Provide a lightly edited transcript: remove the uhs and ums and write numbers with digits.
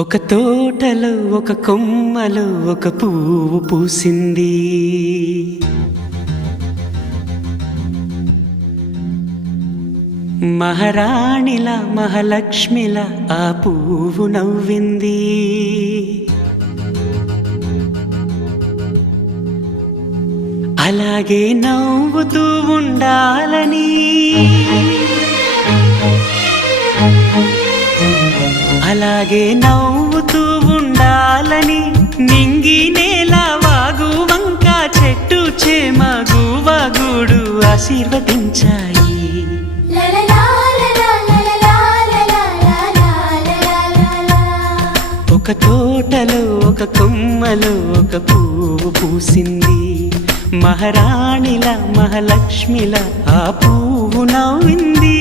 ఒక తోటలో ఒక కొమ్మలో ఒక పువ్వు పూసింది. మహారాణిల మహాలక్ష్మిల ఆ పువ్వు నవ్వింది. అలాగే నవ్వుతూ ఉండాలని, అలాగే నవ్వుతూ ఉండాలని నింగి నేల వాగు వంక చెట్టు చేమ గువగూడు ఆశీర్వదించాయి. ఒక తోటలో ఒక కొమ్మలో ఒక పువ్వు పూసింది. మహారాణిల మహాలక్ష్మిల ఆ పువ్వు నవ్వింది.